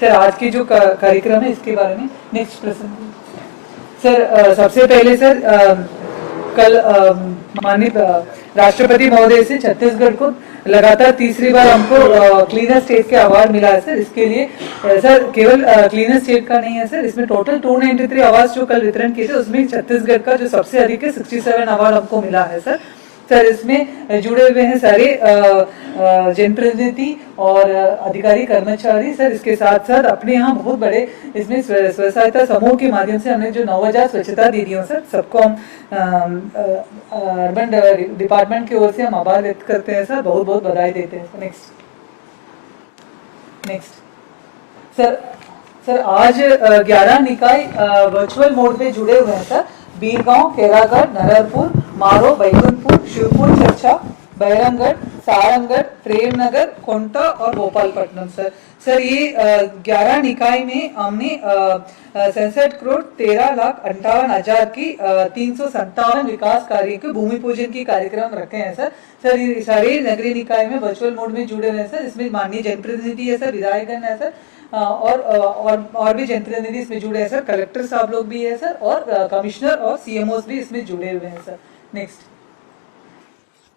Sir आज की जो कार्यक्रम है इसके बारे में नेक्स्ट प्रश्न सर। सबसे पहले सर कल माननीय राष्ट्रपति महोदय से छत्तीसगढ़ को लगातार तीसरी बार हमको क्लीनर स्टेट के अवार्ड मिला है सर। इसके लिए सर केवल क्लीनर स्टेट का नहीं है सर, इसमें टोटल 293 अवार्ड जो कल वितरण किए थे उसमें छत्तीसगढ़ का जो सबसे अधिक है 67 अवार्ड हमको मिला है सर। सर इसमें जुड़े हुए हैं सारे जनप्रतिनिधि और अधिकारी कर्मचारी सर। इसके साथ साथ अपने यहाँ बहुत बड़े इसमें स्व सहायता समूह के माध्यम से हमने जो 9000 स्वच्छता दीदियों सर सबको हम अर्बन डिपार्टमेंट की ओर से हम आभार व्यक्त करते हैं सर, बहुत बहुत बधाई देते हैं सर। नेक्स्ट सर आज 11 निकाय वर्चुअल मोड में जुड़े हुए हैं सर। बीरगांव, केरागढ़, नरहरपुर, मारो, बैकुंठपुर, शिवपुर, चर्चा, बैरंगढ़, सारंगढ़, प्रेमनगर, कोंटा और भोपालपट्टनम सर। सर ये 11 निकाय में हमने 67 करोड़ 13,58,000 की 357 विकास कार्य के भूमि पूजन की कार्यक्रम रखे हैं सर। सर ये सारे नगरीय निकाय में वर्चुअल मोड में जुड़े हुए हैं सर। इसमें माननीय जनप्रतिनिधि है सर, विधायकगण है सर, और भी जनप्रतिनिधि इसमें जुड़े हैं सर, कलेक्टर साहब लोग भी है सर, और कमिश्नर और सीएमओस भी इसमें जुड़े हुए हैं सर। नेक्स्ट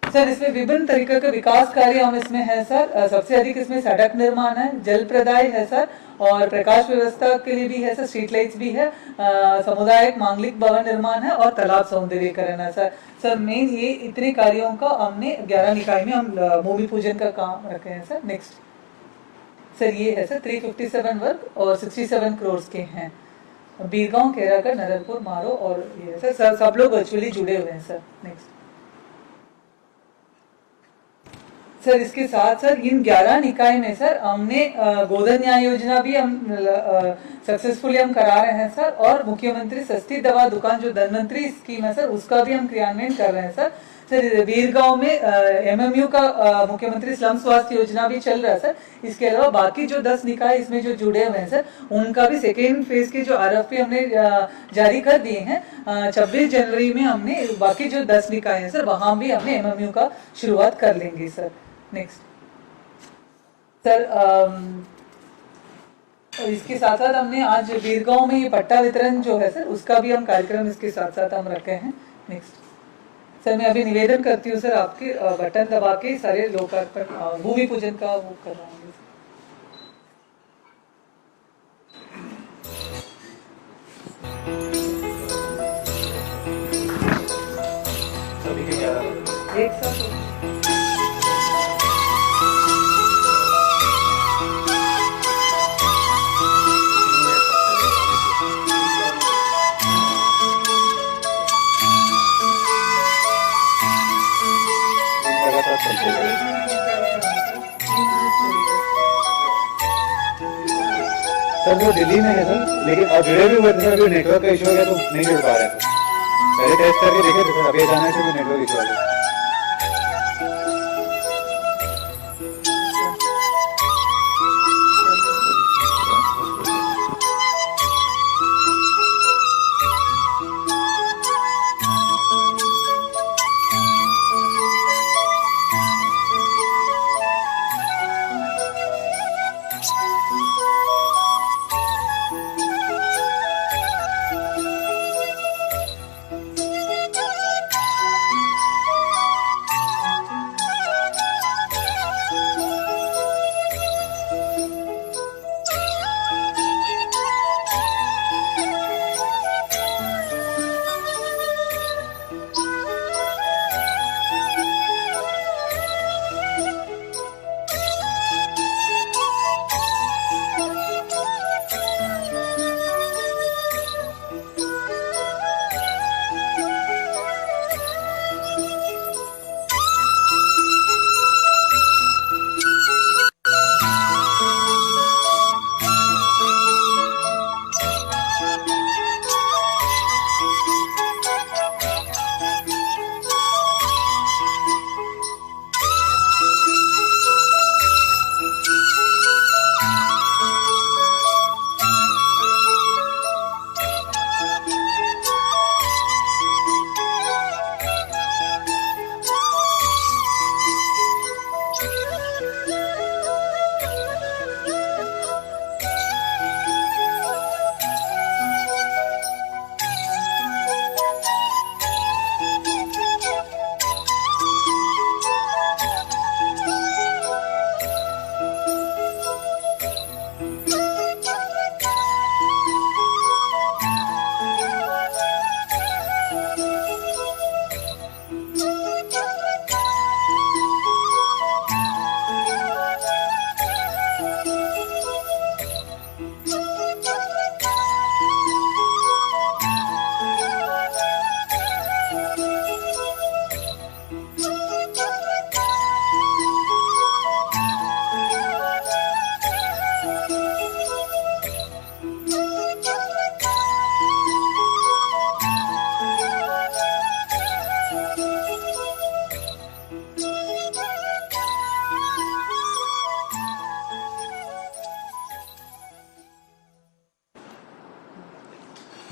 सर इसमें विभिन्न तरीके के विकास कार्य हम इसमें है सर। सबसे अधिक इसमें सड़क निर्माण है, जल प्रदाय है सर, और प्रकाश व्यवस्था के लिए भी है सर, स्ट्रीट लाइट्स भी है, सामुदायिक मांगलिक भवन निर्माण है और तालाब सौंदर्यीकरण है सर। सर मेन ये इतने कार्यों का हमने 11 निकाय में हम भूमि पूजन का काम रखे हैं सर। नेक्स्ट सर ये है सर 357 वर्ग और 67 करोड़ के हैं। बीरगांव, केरागढ़, नरहरपुर, मारो और ये सर सब लोग वर्चुअली जुड़े हुए हैं सर। नेक्स्ट सर इसके साथ सर इन 11 निकाय में सर हमने गोधन न्याय योजना भी हम सक्सेसफुली हम करा रहे हैं सर, और मुख्यमंत्री सस्ती दवा दुकान जो धनवंतरी स्कीम है सर उसका भी हम क्रियान्वयन कर रहे हैं सर। सर वीरगांव में एमएमयू का मुख्यमंत्री स्लम स्वास्थ्य योजना भी चल रहा है सर। इसके अलावा बाकी जो 10 निकाय इसमें जो जुड़े हुए हैं सर उनका भी सेकेंड फेज के जो आरएफपी हमने जारी कर दिए हैं। 26 जनवरी में हमने बाकी जो 10 निकाय हैं सर वहां भी हमने एमएमयू का शुरुआत कर लेंगे सर। नेक्स्ट सर इसके साथ साथ हमने आज वीरगांव में पट्टा वितरण जो है सर उसका भी हम कार्यक्रम इसके साथ साथ हम रखे हैं। नेक्स्ट सर मैं अभी निवेदन करती हूँ सर, आपके बटन दबा के सारे लोकार्पण भूमि पूजन का वो कर रहा हूँ। एक साथ सर वो दिल्ली में है सर, लेकिन अब जुड़े भी हुए थे सर, नेटवर्क का इशू हो गया तो नहीं जुड़ पा रहे थे। पहले टेस्ट करके देखे थे सर, अभी अचानक से नेटवर्क इशू आ गया।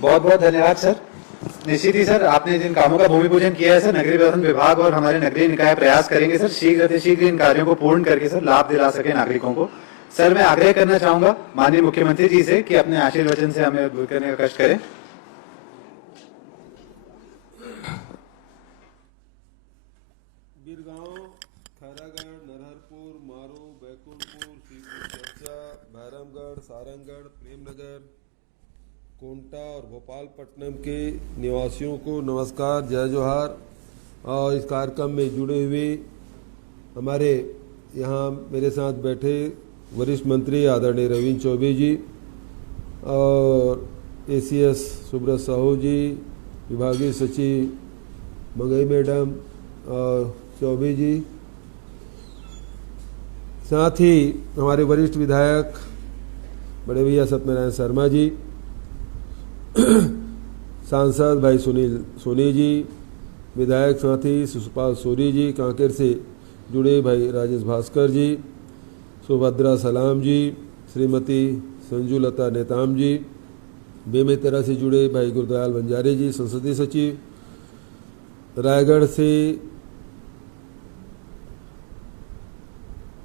बहुत बहुत धन्यवाद सर। निश्चित ही सर, आपने जिन कामों का भूमि पूजन किया है सर, नगरीय प्रबंधन विभाग और हमारे नगरीय निकाय प्रयास करेंगे सर शीघ्र से शीघ्र इन कार्यों को पूर्ण करके सर लाभ दिला सके नागरिकों को। सर मैं आग्रह करना चाहूंगा माननीय मुख्यमंत्री जी से कि अपने आशीर्वचन से हमें दूर करने का कष्ट करें। बीरगांव, खैरागढ़, नरहरपुर, मारू, बैकुंठपुर, श्रीपुर चर्चा, भैरमगढ़, सारंगगढ़, प्रेमनगर, कोंटा और भोपालपट्टनम के निवासियों को नमस्कार, जय जोहार। और इस कार्यक्रम में जुड़े हुए हमारे यहाँ मेरे साथ बैठे वरिष्ठ मंत्री आदरणीय रविंद्र चौबे जी और ACS सुब्रत साहू जी, विभागीय सचिव मंगई मैडम और चौबे जी, साथ ही हमारे वरिष्ठ विधायक बड़े भैया सत्यनारायण शर्मा जी, सांसद भाई सुनील सोनी जी, विधायक साथी सुषपाल सोरी जी, कांकेर से जुड़े भाई राजेश भास्कर जी, सुभद्रा सलाम जी, श्रीमती संजू लता नेताम जी, बेमेतरा से जुड़े भाई गुरदयाल बंजारे जी, संसदीय सचिव, रायगढ़ से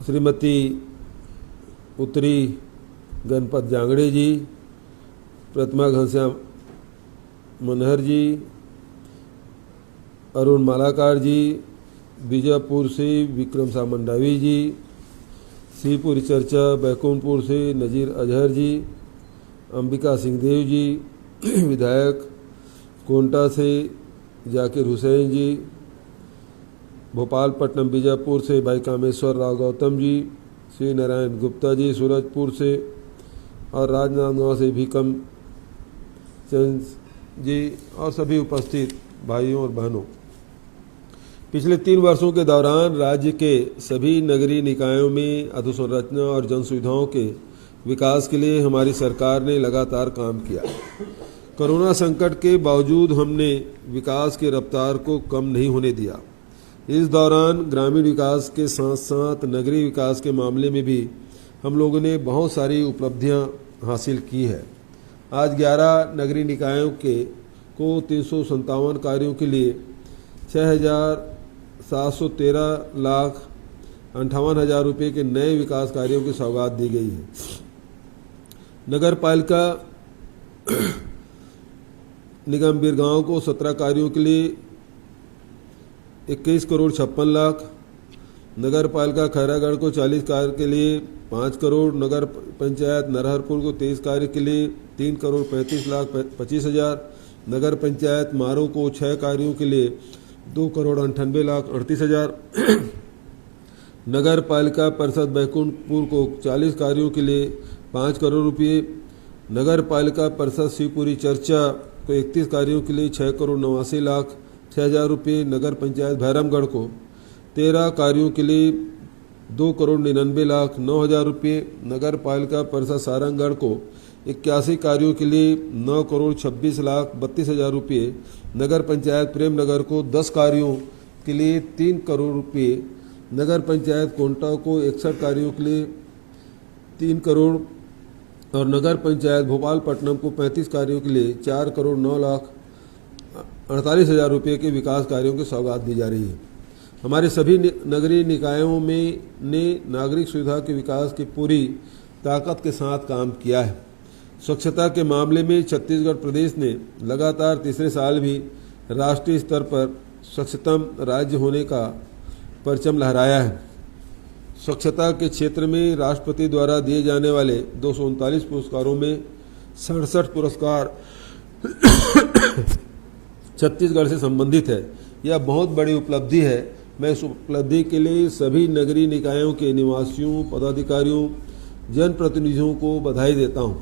श्रीमती उत्तरी गणपत जांगड़े जी, प्रतिमा घनश्याम मनहर जी, अरुण मालाकार जी, बीजापुर से विक्रम सामंडावी जी, श्रीपुर चर्चा बैकुंठपुर से नजीर अजहर जी, अंबिका सिंहदेव जी, विधायक कोंटा से जाकिर हुसैन जी, भोपालपट्टनम बीजापुर से भाई कामेश्वर राव गौतम जी, श्री नारायण गुप्ता जी सूरजपुर से और राजनांदगांव से भीकम चंद जी और सभी उपस्थित भाइयों और बहनों। पिछले 3 वर्षों के दौरान राज्य के सभी नगरीय निकायों में अधोसंरचना और जन सुविधाओं के विकास के लिए हमारी सरकार ने लगातार काम किया। कोरोना संकट के बावजूद हमने विकास की रफ्तार को कम नहीं होने दिया। इस दौरान ग्रामीण विकास के साथ साथ नगरीय विकास के मामले में भी हम लोगों ने बहुत सारी उपलब्धियां हासिल की है। आज 11 नगरीय निकायों को 357 कार्यों के लिए 6,713 लाख 58 हजार रुपये के नए विकास कार्यों की सौगात दी गई है। नगर पालिका निगम बीरगांव को 17 कार्यों के लिए 21 करोड़ 56 लाख, नगर पालिका खैरागढ़ को 40 कार्य के लिए 5 करोड़, नगर पंचायत नरहरपुर को 23 कार्य के लिए 3 करोड़ 35 लाख 25 हजार, नगर पंचायत मारू को 6 कार्यों के लिए 2 करोड़ 98 लाख 38 हजार, नगर पालिका परिषद बैकुंठपुर को 40 कार्यों के लिए 5 करोड़ रुपये, नगर पालिका परिषद शिवपुरी चर्चा को 31 कार्यों के लिए 6 करोड़ 89 लाख 6 हजार रुपये, नगर पंचायत भैरमगढ़ को 13 कार्यों के लिए 2 करोड़ 99 लाख 9 हजार रुपये, नगर पालिका परिषद सारंगगढ़ को 81 कार्यों के लिए 9 करोड़ 26 लाख 32 हजार रुपये, नगर पंचायत प्रेमनगर को 10 कार्यों के लिए 3 करोड़ रुपये, नगर पंचायत कोंटा को 61 कार्यों के लिए 3 करोड़ और नगर पंचायत भोपालपट्टनम को 35 कार्यों के लिए 4 करोड़ 9 लाख 48 हजार रुपये के विकास कार्यों की सौगात दी जा रही है। हमारे सभी नगरीय निकायों में ने नागरिक सुविधा के विकास की पूरी ताकत के साथ काम किया है। स्वच्छता के मामले में छत्तीसगढ़ प्रदेश ने लगातार तीसरे साल भी राष्ट्रीय स्तर पर स्वच्छतम राज्य होने का परचम लहराया है। स्वच्छता के क्षेत्र में राष्ट्रपति द्वारा दिए जाने वाले 239 पुरस्कारों में 67 पुरस्कार छत्तीसगढ़ से संबंधित है। यह बहुत बड़ी उपलब्धि है। मैं इस उपलब्धि के लिए सभी नगरीय निकायों के निवासियों, पदाधिकारियों, जनप्रतिनिधियों को बधाई देता हूं।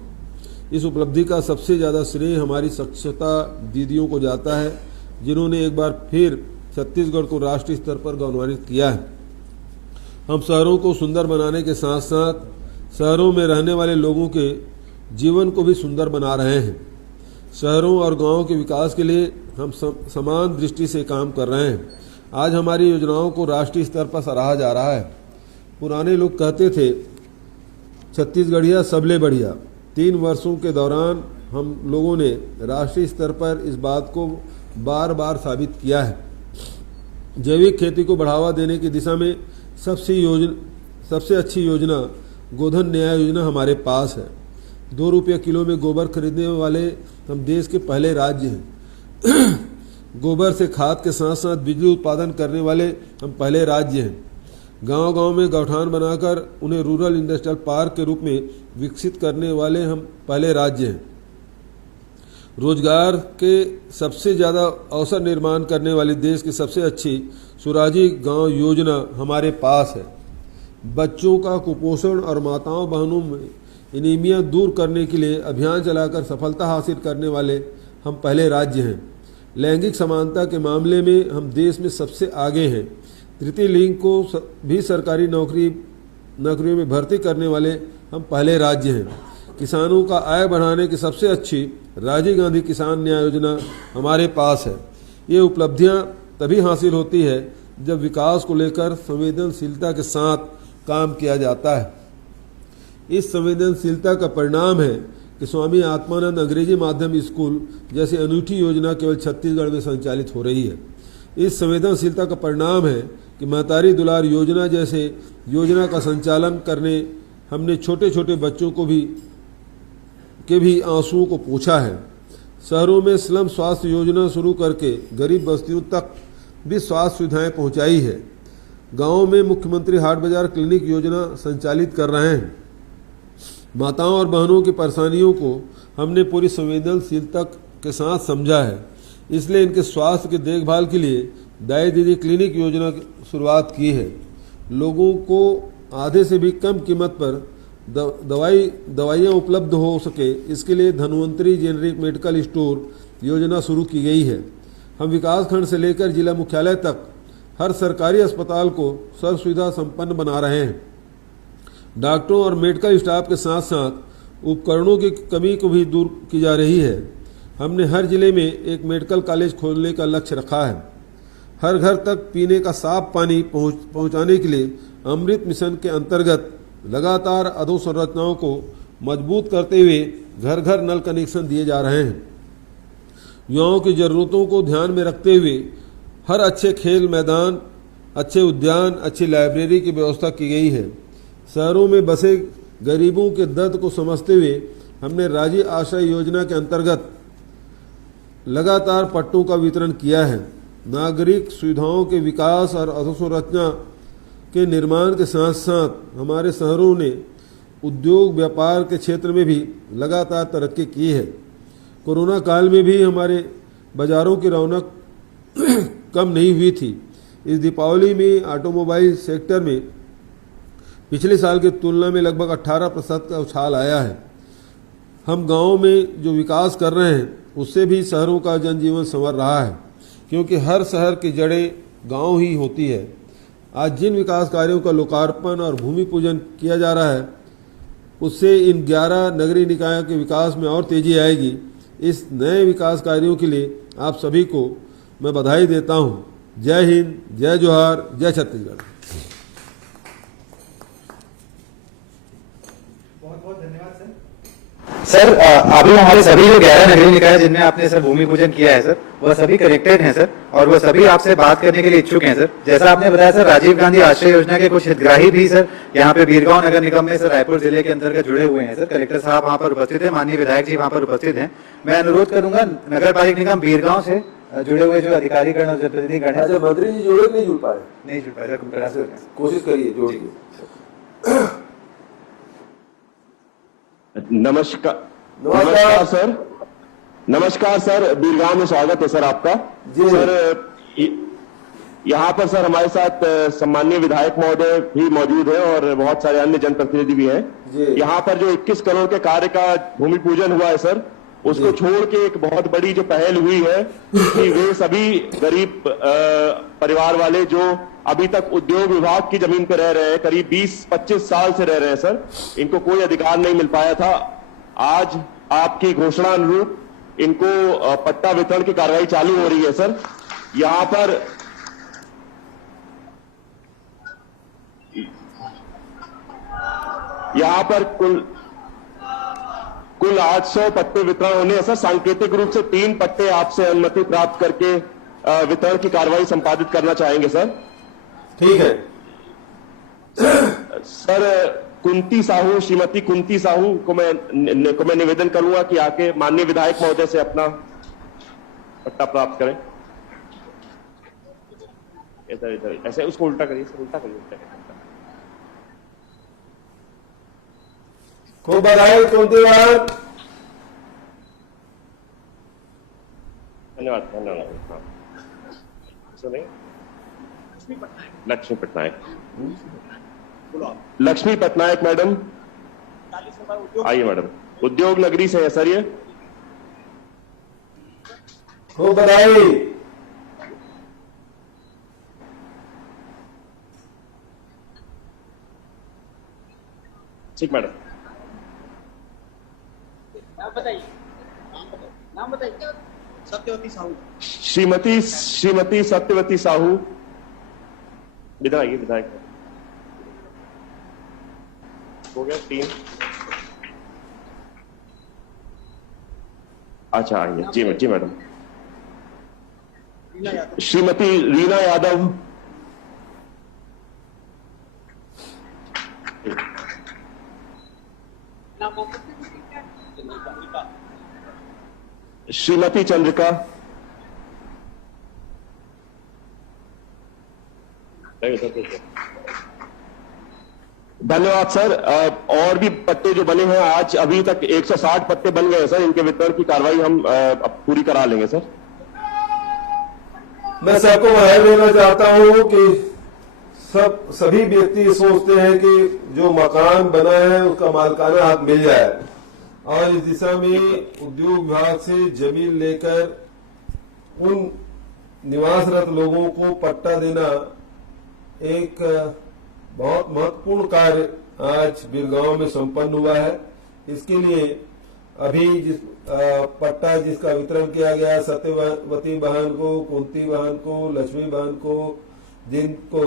इस उपलब्धि का सबसे ज़्यादा श्रेय हमारी स्वच्छता दीदियों को जाता है, जिन्होंने एक बार फिर छत्तीसगढ़ को राष्ट्रीय स्तर पर गौरवान्वित किया है। हम शहरों को सुंदर बनाने के साथ साथ शहरों में रहने वाले लोगों के जीवन को भी सुंदर बना रहे हैं। शहरों और गांवों के विकास के लिए हम समान दृष्टि से काम कर रहे हैं। आज हमारी योजनाओं को राष्ट्रीय स्तर पर सराहा जा रहा है। पुराने लोग कहते थे छत्तीसगढ़िया सबले बढ़िया। 3 वर्षों के दौरान हम लोगों ने राष्ट्रीय स्तर पर इस बात को बार बार साबित किया है। जैविक खेती को बढ़ावा देने की दिशा में सबसे अच्छी योजना गोधन न्याय योजना हमारे पास है। 2 रुपये किलो में गोबर खरीदने वाले हम देश के पहले राज्य हैं। गोबर से खाद के साथ साथ बिजली उत्पादन करने वाले हम पहले राज्य हैं। गांव-गांव में गौठान बनाकर उन्हें रूरल इंडस्ट्रियल पार्क के रूप में विकसित करने वाले हम पहले राज्य हैं। रोजगार के सबसे ज़्यादा अवसर निर्माण करने वाली देश की सबसे अच्छी सुराजी गांव योजना हमारे पास है। बच्चों का कुपोषण और माताओं बहनों में एनीमिया दूर करने के लिए अभियान चलाकर सफलता हासिल करने वाले हम पहले राज्य हैं। लैंगिक समानता के मामले में हम देश में सबसे आगे हैं। तृतीय लिंग को भी सरकारी नौकरियों में भर्ती करने वाले हम पहले राज्य हैं। किसानों का आय बढ़ाने की सबसे अच्छी राजीव गांधी किसान न्याय योजना हमारे पास है। ये उपलब्धियां तभी हासिल होती है जब विकास को लेकर संवेदनशीलता के साथ काम किया जाता है। इस संवेदनशीलता का परिणाम है कि स्वामी आत्मानंद अंग्रेजी माध्यम स्कूल जैसी अनूठी योजना केवल छत्तीसगढ़ में संचालित हो रही है। इस संवेदनशीलता का परिणाम है कि महतारी दुलार योजना जैसे योजना का संचालन करने हमने छोटे छोटे बच्चों को भी आंसुओं को पोंछा है। शहरों में स्लम स्वास्थ्य योजना शुरू करके गरीब बस्तियों तक भी स्वास्थ्य सुविधाएं पहुंचाई है। गांवों में मुख्यमंत्री हाट बाजार क्लिनिक योजना संचालित कर रहे हैं। माताओं और बहनों की परेशानियों को हमने पूरी संवेदनशीलता के साथ समझा है, इसलिए इनके स्वास्थ्य की देखभाल के लिए दाई दीदी क्लिनिक योजना की शुरुआत की है। लोगों को आधे से भी कम कीमत पर दवाइयाँ उपलब्ध हो सके, इसके लिए धन्वंतरी जेनरिक मेडिकल स्टोर योजना शुरू की गई है। हम विकासखंड से लेकर जिला मुख्यालय तक हर सरकारी अस्पताल को सर्व सुविधा संपन्न बना रहे हैं। डॉक्टरों और मेडिकल स्टाफ के साथ साथ उपकरणों की कमी को भी दूर की जा रही है। हमने हर जिले में एक मेडिकल कॉलेज खोलने का लक्ष्य रखा है। हर घर तक पीने का साफ पानी पहुंचाने के लिए अमृत मिशन के अंतर्गत लगातार अधोसंरचनाओं को मजबूत करते हुए घर घर नल कनेक्शन दिए जा रहे हैं। युवाओं की ज़रूरतों को ध्यान में रखते हुए हर अच्छे खेल मैदान, अच्छे उद्यान, अच्छी लाइब्रेरी की व्यवस्था की गई है। शहरों में बसे गरीबों के दर्द को समझते हुए हमने राजीव आश्रय योजना के अंतर्गत लगातार पट्टों का वितरण किया है। नागरिक सुविधाओं के विकास और अधोसंरचना के निर्माण के साथ साथ हमारे शहरों ने उद्योग व्यापार के क्षेत्र में भी लगातार तरक्की की है। कोरोना काल में भी हमारे बाजारों की रौनक कम नहीं हुई थी। इस दीपावली में ऑटोमोबाइल सेक्टर में पिछले साल की तुलना में लगभग 18% का उछाल आया है। हम गाँव में जो विकास कर रहे हैं उससे भी शहरों का जनजीवन संवर रहा है, क्योंकि हर शहर की जड़ें गांव ही होती है। आज जिन विकास कार्यों का लोकार्पण और भूमि पूजन किया जा रहा है उससे इन 11 नगरीय निकायों के विकास में और तेजी आएगी। इस नए विकास कार्यों के लिए आप सभी को मैं बधाई देता हूं। जय हिंद, जय जोहार, जय छत्तीसगढ़। बहुत बहुत धन्यवाद सर। अभी हमारे सभी जो 11 नगरीय निकाय जिनमें आपने सर भूमि पूजन किया है सर, वह सभी कनेक्टेड हैं सर, और वह सभी आपसे बात करने के लिए इच्छुक हैं सर। जैसा आपने बताया सर, राजीव गांधी आश्रय योजना के कुछ हितग्राही भी सर यहाँ पे बीरगांव नगर निगम में सर रायपुर जिले के अंतर्गत जुड़े हुए हैं सर। कलेक्टर साहब वहाँ पर उपस्थित है, माननीय विधायक जी वहाँ पर उपस्थित हैं। मैं अनुरोध करूंगा नगर पालिक निगम बीरगांव से जुड़े हुए जो अधिकारीगण और जनप्रतिनिधिगण हैं। मंत्री जी जुड़े नहीं जुड़ पाए? नहीं जुड़ पाए सर, प्रयास करें, कोशिश करिए जोड़िए। नमस्कार सर। नमस्कार सर, बीरगांव में स्वागत है सर आपका। जी सर, यहाँ पर सर हमारे साथ सम्माननीय विधायक महोदय भी मौजूद हैं और बहुत सारे अन्य जनप्रतिनिधि भी हैं। यहाँ पर जो 21 करोड़ के कार्य का भूमि पूजन हुआ है सर, उसको छोड़ के एक बहुत बड़ी जो पहल हुई है कि वे सभी गरीब परिवार वाले जो अभी तक उद्योग विभाग की जमीन पर रह रहे हैं, करीब 20-25 साल से रह रहे हैं सर, इनको कोई अधिकार नहीं मिल पाया था। आज आपकी घोषणा अनुरूप इनको पट्टा वितरण की कार्रवाई चालू हो रही है सर। यहाँ पर कुल कुल 800 पट्टे वितरण होने हैं सर। सांकेतिक रूप से 3 पट्टे आपसे अनुमति प्राप्त करके वितरण की कार्रवाई संपादित करना चाहेंगे सर। ठीक है सर कुंती साहू, श्रीमती कुंती साहू को मैं निवेदन करूंगा कि आके माननीय विधायक महोदय से अपना पट्टा प्राप्त करें। इधर इधर ऐसे उसको उल्टा करिए सर, उल्टा करिए, उल्टा करिए। खूब बधाई कुंती बहन। धन्यवाद धन्यवाद। हाँ सुनिए, लक्ष्मी पटनायक, लक्ष्मी पटनायक मैडम आइए मैडम, उद्योग नगरी से है सर ये। खूब बधाई। ठीक मैडम। नाम बताइए। सत्यवती साहू। श्रीमती सत्यवती साहू, इधर आइए विधायक। हो गया 3। अच्छा आइए जी जी मैडम। श्रीमती रीना यादव, श्रीमती चंद्रिका, धन्यवाद सर। और भी पट्टे जो बने हैं आज, अभी तक 160 पट्टे बन गए हैं सर। इनके वितरण की कार्रवाई हम अब पूरी करा लेंगे सर। मैं सबको बधाई देना चाहता हूं कि सभी व्यक्ति सोचते हैं कि जो मकान बना है उसका मालिकाना हक मिल जाए, और इस दिशा में उद्योग विभाग से जमीन लेकर उन निवासरत लोगों को पट्टा देना एक बहुत महत्वपूर्ण कार्य आज बीरगांव में संपन्न हुआ है। इसके लिए अभी पट्टा जिसका वितरण किया गया, सत्यवती बहन को, कुंती बहन को, लक्ष्मी बहन को, जिनको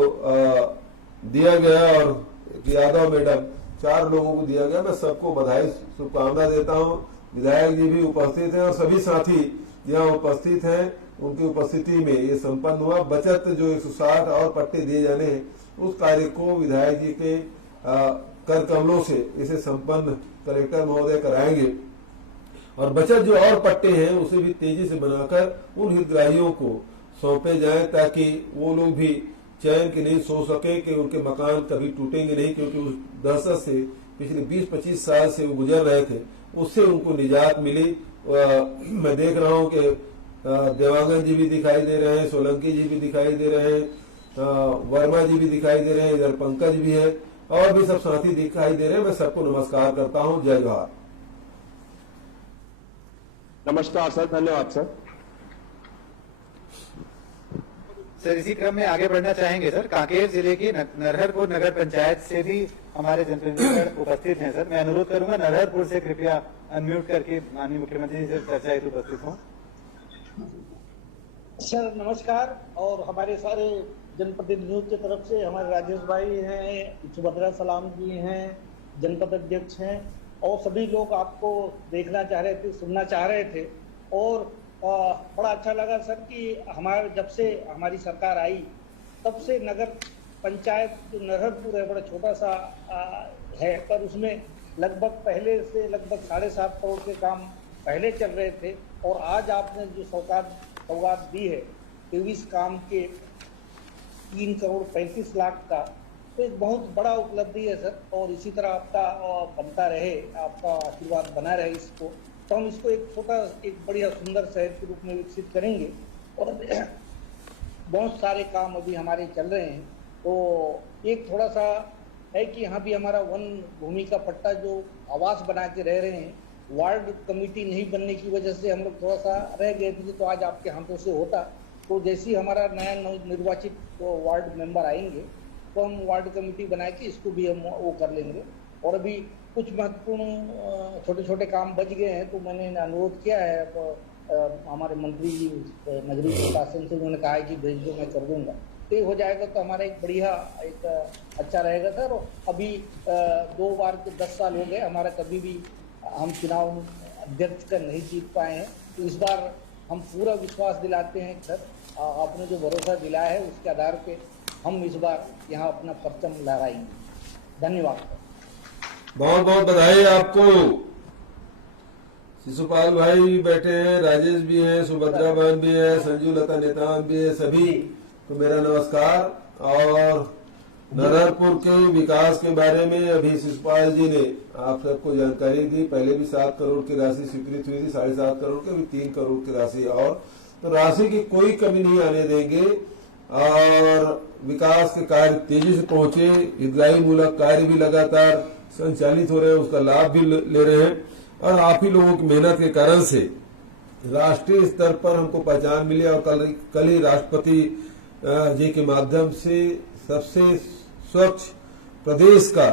दिया गया, और यादव मैडम, 4 लोगों को दिया गया। मैं सबको बधाई शुभकामना देता हूं। विधायक जी भी उपस्थित हैं और सभी साथी यहाँ उपस्थित हैं, उनकी उपस्थिति में ये संपन्न हुआ। बचत जो 160 और पट्टे दिए जाने हैं, उस कार्य को विधायक जी के कर कमलों से इसे संपन्न कलेक्टर महोदय कराएंगे, और बचत जो और पट्टे हैं उसे भी तेजी से बनाकर उन हितग्राहियों को सौंपे जाएं, ताकि वो लोग भी चैन की नींद सो सके कि उनके मकान कभी टूटेंगे नहीं, क्योंकि उस दहशत से पिछले 20-25 साल से वो गुजर रहे थे, उससे उनको निजात मिली। मैं देख रहा हूं कि देवांगन जी भी दिखाई दे रहे हैं, सोलंकी जी भी दिखाई दे रहे हैं, वर्मा जी भी दिखाई दे रहे हैं, इधर पंकज भी है, और भी सब साथी दिखाई दे रहे हैं। मैं सबको नमस्कार करता हूं। जय जोहार। नमस्कार सर, धन्यवाद सर। सर इसी क्रम में आगे बढ़ना चाहेंगे सर। कांकेर जिले की नरहरपुर नगर पंचायत से भी हमारे जनप्रतिनिधि उपस्थित हैं सर। मैं अनुरोध करूंगा नरहरपुर से कृपया अनम्यूट करके माननीय मुख्यमंत्री जी से चर्चा हेतु उपस्थित हों। सर नमस्कार। और हमारे सारे जनप्रतिनिधियों की तरफ से हमारे राजेश भाई हैं, सुभद्रा सलाम जी हैं, जनपद अध्यक्ष हैं, और सभी लोग आपको देखना चाह रहे थे, सुनना चाह रहे थे। और बड़ा अच्छा लगा सर कि हमारे जब से हमारी सरकार आई तब से नगर पंचायत जो नरहरपुर है बड़ा छोटा सा है, पर उसमें लगभग पहले से लगभग 7.5 करोड़ के काम पहले चल रहे थे, और आज आपने जो सौगात दी है 23 काम के 3 करोड़ 35 लाख का, तो एक बहुत बड़ा उपलब्धि है सर। और इसी तरह आपका बनता रहे, आपका आशीर्वाद बना रहे इसको, तो हम इसको एक छोटा एक बढ़िया सुंदर शहर के रूप में विकसित करेंगे। और बहुत सारे काम अभी हमारे चल रहे हैं। तो एक थोड़ा सा है कि यहाँ भी हमारा वन भूमि का पट्टा जो आवास बना के रह रहे हैं, वार्ड कमेटी नहीं बनने की वजह से हम लोग थोड़ा सा रह गए थे, तो आज आपके हाथों से होता। तो जैसे ही हमारा नया निर्वाचित वार्ड मेंबर आएंगे तो हम वार्ड कमेटी बना के इसको भी हम वो कर लेंगे। और अभी कुछ महत्वपूर्ण छोटे छोटे काम बच गए हैं, तो मैंने अनुरोध किया है हमारे मंत्री जी नगरीय प्रशासन से, उन्होंने कहा है कि भेज दो, मैं कर दूंगा। तो हो जाएगा तो हमारा एक बढ़िया एक अच्छा रहेगा सर। अभी 2 बार के 10 साल हो गए, हमारा कभी भी हम चुनाव अध्यक्ष का नहीं जीत पाए हैं, तो इस बार हम पूरा विश्वास दिलाते हैं सर, आपने जो भरोसा दिलाया है उसके आधार पे हम इस बार यहाँ अपना परचम लहराएंगे। धन्यवाद। बहुत बहुत बधाई आपको। शिशुपाल भाई भी बैठे हैं, राजेश भी हैं, सुभद्रा बहन भी है, संजू लता नेतान भी है, सभी को मेरा नमस्कार। और नरहरपुर के विकास के बारे में अभी शिशुपाल जी ने आप सबको जानकारी दी। पहले भी 7 करोड़ की राशि स्वीकृत हुई थी, 7.5 करोड़ की, अभी 3 करोड़ की राशि और, तो राशि की कोई कमी नहीं आने देंगे और विकास के कार्य तेजी से पहुंचे। हितग्राही मूलक कार्य भी लगातार संचालित हो रहे हैं, उसका लाभ भी ले रहे हैं और आप ही लोगों की मेहनत के कारण से राष्ट्रीय स्तर पर हमको पहचान मिली और कल ही राष्ट्रपति जी के माध्यम से सबसे स्वच्छ प्रदेश का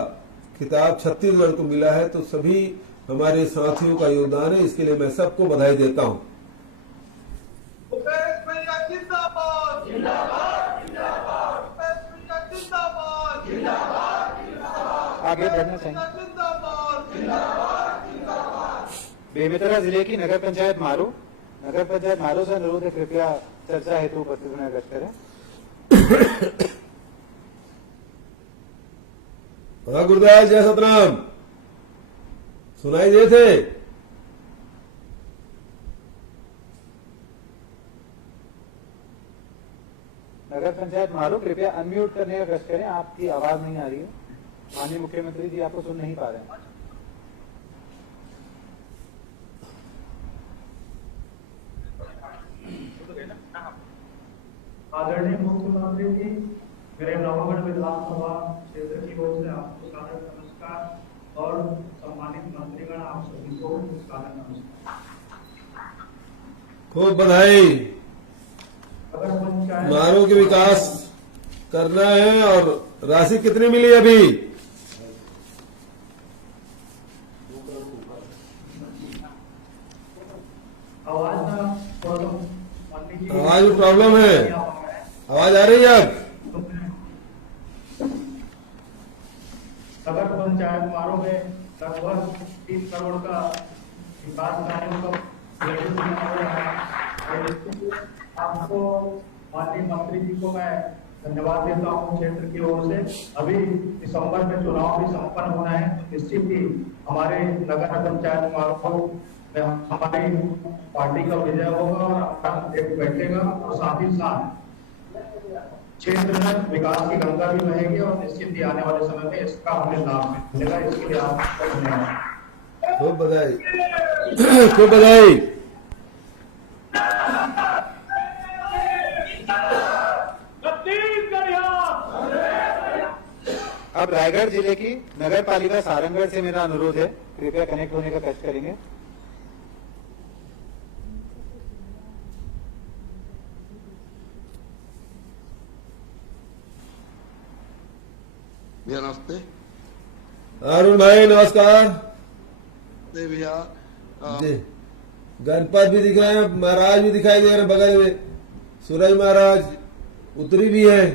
खिताब छत्तीसगढ़ को मिला है। तो सभी हमारे साथियों का योगदान है, इसके लिए मैं सबको बधाई देता हूं। आगे बढ़ना चाहिए। बेमेतरा जिले की नगर पंचायत मारो से अनुरोध है, कृपया चर्चा हेतु उपस्थित होने का करें। हाँ गुरुदास, जय सतराम, सुनाई दे थे? नगर पंचायत मारो, कृपया अनम्यूट करने का कष्ट करें, आपकी आवाज नहीं आ रही है। माननीय मुख्यमंत्री जी आपको सुन नहीं पा रहे हैं। आदरणीय मुख्यमंत्री जी, मेरे नवागढ़ विधानसभा क्षेत्र की ओर से आपको सादर नमस्कार और सम्मानित मंत्रीगण आप सभी को सादर नमस्कार। खूब बधाई। अगर पंचायत मारो के विकास करना है और राशि कितनी मिली अभी? आवाज में प्रॉब्लम है, आवाज आ रही है अब? नगर पंचायत मारो में लगभग 30 करोड़ का विकास कार्यों का आपको माननीय मंत्री जी को मैं धन्यवाद देता हूँ क्षेत्र की ओर से। अभी दिसंबर में चुनाव भी संपन्न होना है, तो निश्चित ही हमारे नगर पंचायत मारो में हमारी पार्टी का विजय होगा और एक बैठेगा और साथ ही साथ क्षेत्र में विकास की गंगा भी बहेगी और निश्चित ही आने वाले समय में इसका हमें लाभ मिलेगा। इसके लिए आपको धन्यवाद। खूब बधाई, खूब बधाई। अब रायगढ़ जिले की नगर पालिका सारंगढ़ से मेरा अनुरोध है, कृपया कनेक्ट होने का कष्ट करेंगे। भैया नमस्ते। अरुण भाई नमस्कार। भैया गणपत भी दिख रहे हैं, महाराज भी दिखाई दे रहे हैं बगल में, सूरज महाराज उत्तरी भी है,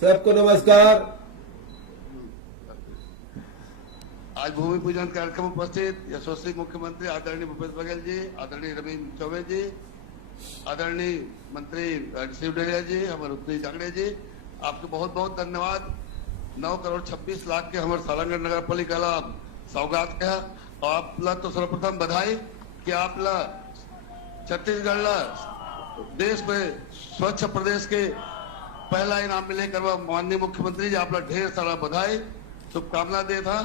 सबको नमस्कार। आज भूमि पूजन कार्यक्रम उपस्थित यशस्वी मुख्यमंत्री आदरणीय भूपेश बघेल जी, आदरणीय रविंद्र चौबे जी, आदरणीय मंत्री शिव डहरिया जी, हमारे उत्तरी जांगड़े जी, आपको बहुत बहुत धन्यवाद। 9 करोड़ 26 लाख के हमारे सारंगढ़ नगर पालिका ला सौगात है और आपला तो सर्वप्रथम बधाई कि आपला छत्तीसगढ़ ला देश में स्वच्छ प्रदेश के पहला इनाम मिले करवा माननीय मुख्यमंत्री जी, आपला ढेर सारा बधाई, शुभकामना दे था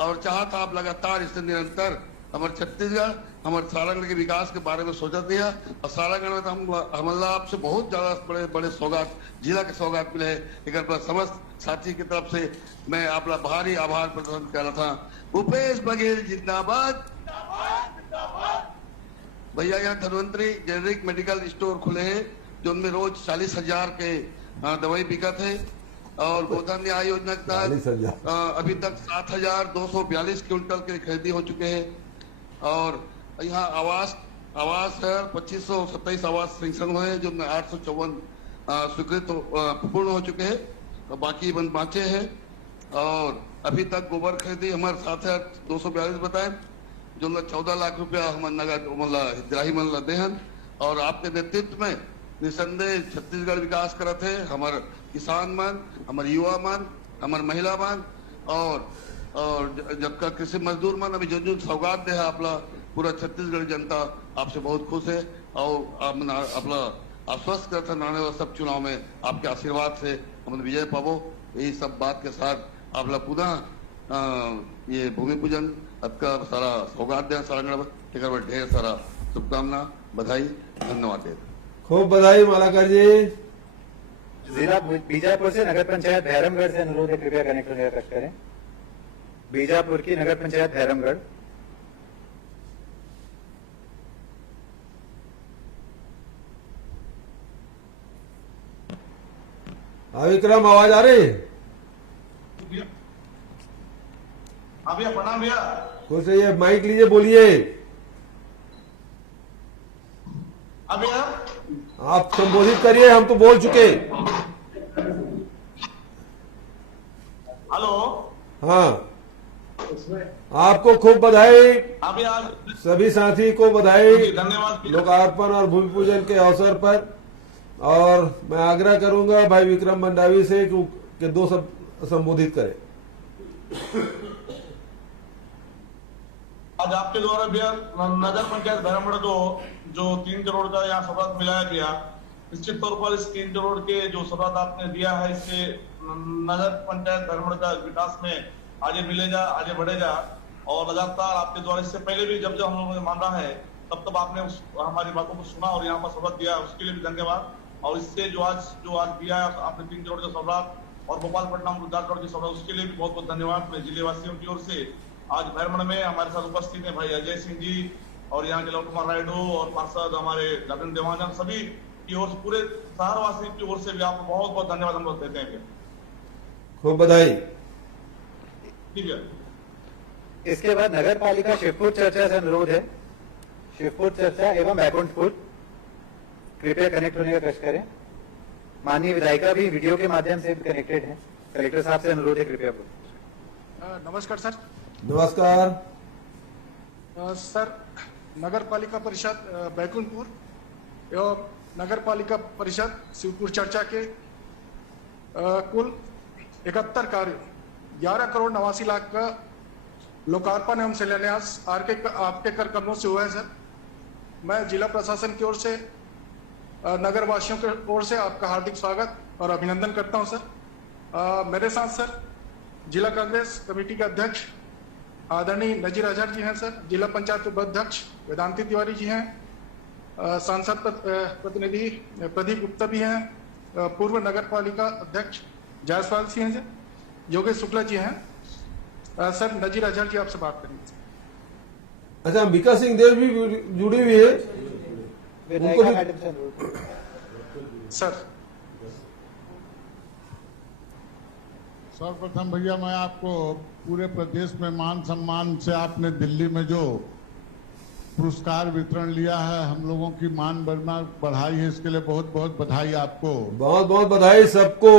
और चाहता आप लगातार इससे निरंतर हमारे छत्तीसगढ़ हमारे सारंगढ़ के विकास के बारे में सोचा दिया और सारंगढ़ में तो हमला आपसे बहुत ज्यादा बड़े बड़े सौगात जिला के सौगात मिले है। एक समस्त साथी की तरफ से मैं आपका भारी आभार प्रदर्शन कर रहा था। भूपेश बघेल जिंदाबाद। भैया यहाँ धन्वंतरी जेनरिक मेडिकल स्टोर खुले हैं जो उनमें रोज 40,000 के दवाई बिकत है और गोधन न्याय योजना के तहत अभी तक 7,242 क्विंटल के खरीदी हो चुके हैं और यहाँ आवास है 2527 आवास सैंक्शन हुए हैं जो 854 स्वीकृत पूर्ण हो चुके हैं और बाकी बांचे हैं और अभी तक गोबर खरीदी हमारे 7,242 बताए। जो 14 लाख रुपया हम नगद हितग्राही मन देहन और आपके नेतृत्व में निसंदेह छत्तीसगढ़ विकास करत है। हमार किसान मन, हमार युवा मन, हमार महिला मन और जबका कृषि मजदूर मन अभी जो सौगात दे है आपला पूरा छत्तीसगढ़ जनता आपसे बहुत खुश है और अपना आश्वस्त करते हैं आने वाले सब चुनाव में आपके आशीर्वाद से हम विजय पाबो। यही सब बात के साथ आपला पुनः ये भूमि पूजन आपका सारा सौगात दे सारा ढेर सारा शुभकामना, बधाई, धन्यवाद दे। खूब बधाई मालाकर जी। जिला बीजापुर से नगर पंचायत भैरमगढ़ से अनुरोध है, कृपया कनेक्ट होने का कष्ट करें। बीजापुर की नगर पंचायत भैरमगढ़। विक्रम आवाज आ रही है? भैया प्रणाम भैया। कुछ ये माइक लीजिए, बोलिए। भैया आप संबोधित करिए, हम तो बोल चुके। हेलो। हाँ, आपको खूब बधाई, भैया सभी साथी को बधाई धन्यवाद। लोकार्पण और भूमि पूजन के अवसर पर। और मैं आग्रह करूंगा भाई विक्रम मंडावी से कि 2 शब्द संबोधित करें। आज आपके द्वारा भैया नगर पंचायत भैरमगढ़ को जो 3 करोड़ का यहाँ सौगात मिलाया गया, निश्चित तौर पर इस 3 करोड़ के जो सौगात आपने दिया है, इससे नगर पंचायत भैरमगढ़ का विकास में आगे मिलेगा, आगे बढ़ेगा। और लगातार आपके द्वारा इससे पहले भी जब हम लोगों ने मांगा है तब आपने हमारी बातों को सुना और यहाँ पर सौगात दिया, उसके लिए भी धन्यवाद। और इससे जो आज दिया है आपने 3 करोड़ का सौगात और भोपालपट्टनम 4 करोड़ की सौगात, उसके लिए भी बहुत बहुत धन्यवाद। मैं जिले वासियों की ओर से आज भैरमगढ़ में हमारे साथ उपस्थित है भाई अजय सिंह जी और यहाँ के लव कुमार रायडू और पार्षद हमारे गगन देवानंद, सभी की ओर से पूरे शहरवासियों की ओर से भी आपको बहुत बहुत धन्यवाद हम लोग देते हैं। खूब बधाई। ठीक है। इसके बाद नगर पालिका शिवपुर चर्चा से अनुरोध है। शिवपुर चर्चा एवं बैकुंठपुर, कृपया कनेक्ट होने का कष्ट करें। माननीय विधायिका भी वीडियो के माध्यम से कनेक्टेड है। कलेक्टर साहब से अनुरोध है, कृपया बोलो। नमस्कार सर। नमस्कार सर, नगर पालिका परिषद बैकुंठपुर एवं नगर पालिका परिषद शिवपुर चर्चा के कुल 71 कार्य 11 करोड़ 89 लाख का लोकार्पण एवं शिलान्यास आपके कर कदमों से हुआ है। सर, मैं जिला प्रशासन की ओर से नगर वासियों की ओर से आपका हार्दिक स्वागत और अभिनंदन करता हूं। सर, मेरे साथ सर जिला कांग्रेस कमेटी के अध्यक्ष आदरणीय नजीर अजहर जी हैं। सर, जिला पंचायत उपाध्यक्ष वेदांती तिवारी जी हैं। सांसद प्रतिनिधि प्रदीप गुप्ता भी हैं। पूर्व नगर पालिका अध्यक्ष जायसवाल सिंह हैं। योगेश शुक्ला जी हैं। सर, नजीर अजहर जी आपसे बात करेंगे। अच्छा, अंबिका सिंह देव भी जुड़ी हुई है, उनको भी सर। सर्वप्रथम भैया मैं आपको पूरे प्रदेश में मान सम्मान से आपने दिल्ली में जो पुरस्कार वितरण लिया है, हम लोगों की मान बढ़ाई है, इसके लिए बहुत बहुत बधाई आपको। बहुत बहुत बधाई सबको।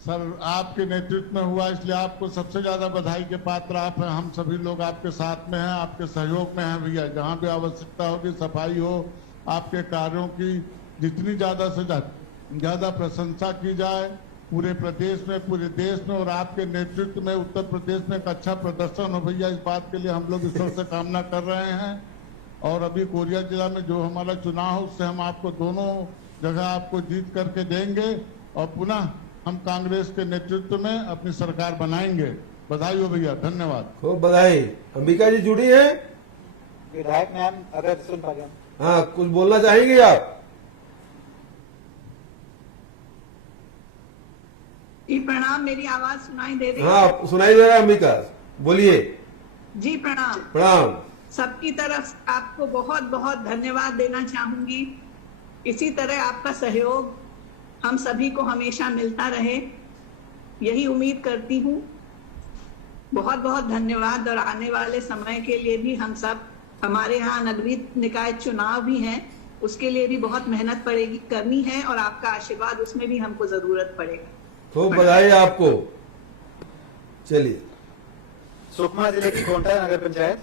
सर, आपके नेतृत्व में हुआ, इसलिए आपको सबसे ज्यादा बधाई के पात्र आप हैं। हम सभी लोग आपके साथ में हैं, आपके सहयोग में हैं भैया। जहाँ भी आवश्यकता होगी, सफाई हो, आपके कार्यों की जितनी ज्यादा से ज्यादा प्रशंसा की जाए पूरे प्रदेश में, पूरे देश में, और आपके नेतृत्व में उत्तर प्रदेश में एक अच्छा प्रदर्शन हो भैया, इस बात के लिए हम लोग ईश्वर से कामना कर रहे हैं। और अभी कोरिया जिला में जो हमारा चुनाव है, उससे हम आपको दोनों जगह आपको जीत करके देंगे और पुनः हम कांग्रेस के नेतृत्व में अपनी सरकार बनाएंगे। बधाई हो भैया, धन्यवाद। खूब बधाई। अंबिका जी जुड़ी है? विधायक मैम अगर सुन पा रहे, हाँ, कुछ बोलना चाहेंगे आप? जी प्रणाम, मेरी आवाज सुनाई दे रही है? हाँ, सुनाई दे रहा है अंबिका, बोलिए। जी प्रणाम। प्रणाम। सबकी तरफ आपको बहुत बहुत धन्यवाद देना चाहूंगी। इसी तरह आपका सहयोग हम सभी को हमेशा मिलता रहे, यही उम्मीद करती हूँ। बहुत बहुत धन्यवाद। और आने वाले समय के लिए भी हम सब, हमारे यहाँ नगरीय निकाय चुनाव भी हैं, उसके लिए भी बहुत मेहनत पड़ेगी, करनी है, और आपका आशीर्वाद उसमें भी हमको जरूरत पड़ेगा। खूब बधाई आपको। चलिए, सुकमा जिले की कोंटा नगर पंचायत,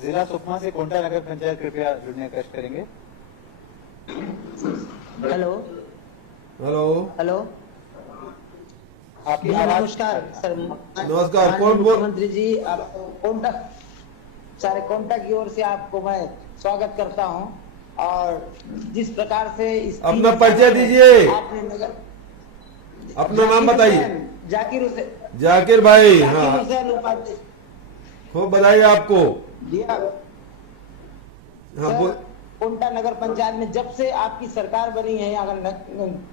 जिला सुकमा से कोंटा नगर पंचायत कृपया जुड़ने का कष्ट करेंगे। हेलो हेलो हेलो आपकी जी, आवाज नमस्कार सर। नमस्कार, कौन बोल? मंत्री जी, आप कोंटा सारे कोंटा की ओर से आपको मैं स्वागत करता हूं। और जिस प्रकार से इस अपना परिचय दीजिए, आपने नगर अपना नाम बताइए। जाकिर हुसैन, जाकिर भाई, जाकिर हाँ, हुसैन उपाध्याय। खूब बधाई आपको। जी हाँ हाँ, बोल। कोंटा नगर पंचायत में जब से आपकी सरकार बनी है यहाँ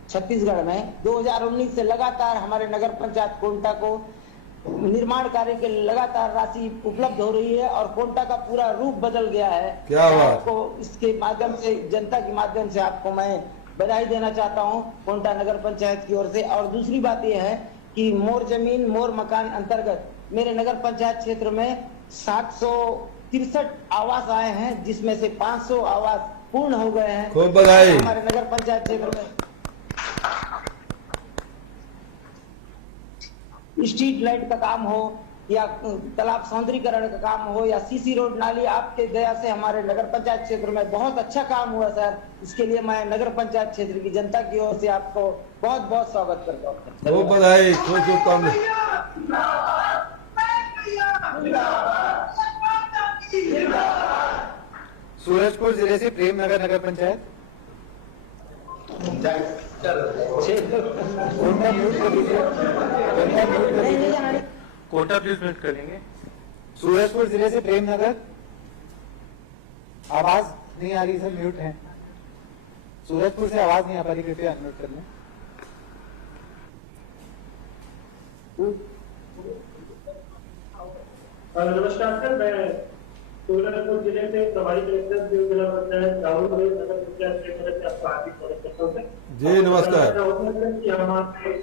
छत्तीसगढ़ में 2019 से लगातार हमारे नगर पंचायत कोंटा को निर्माण कार्य के लगातार राशि उपलब्ध हो रही है और कोंटा का पूरा रूप बदल गया है। क्या बात। आपको इसके माध्यम से, जनता के माध्यम से आपको मैं बधाई देना चाहता हूं कोंटा नगर पंचायत की ओर से। और दूसरी बात यह है कि मोर जमीन मोर मकान अंतर्गत मेरे नगर पंचायत क्षेत्र में 763 आवास आए हैं, जिसमें से 500 आवास पूर्ण हो गए हैं। खूब बधाई। हमारे नगर पंचायत क्षेत्र में स्ट्रीट लाइट का काम हो या तालाब सौंदर्यीकरण का काम हो या सीसी रोड नाली, आपके दया से हमारे नगर पंचायत क्षेत्र में बहुत अच्छा काम हुआ सर। इसके लिए मैं नगर पंचायत क्षेत्र की जनता की ओर से आपको बहुत बहुत स्वागत करता हूँ। खूब बधाई, खूब शुभकामनाएं। सूरजपुर जिले से प्रेम नगर नगर पंचायत, कोंटा म्यूट कर दीजिए, कोंटा म्यूट कर दीजिए, कोंटा प्लीज म्यूट कर लेंगे। सूरजपुर जिले से प्रेम नगर, आवाज नहीं आ रही सर, म्यूट है। सूरजपुर से आवाज नहीं आ पा रही, कृपया अनम्यूट कर लें। नमस्कार सर, मैं सूरजपुर जिले से प्रभारी कलेक्टर जिला पंचायत राहुल नगर पंचायत के तरफ से आपका हार्दिक स्वागत करता हूँ सर। जी नमस्कार। कि हमारे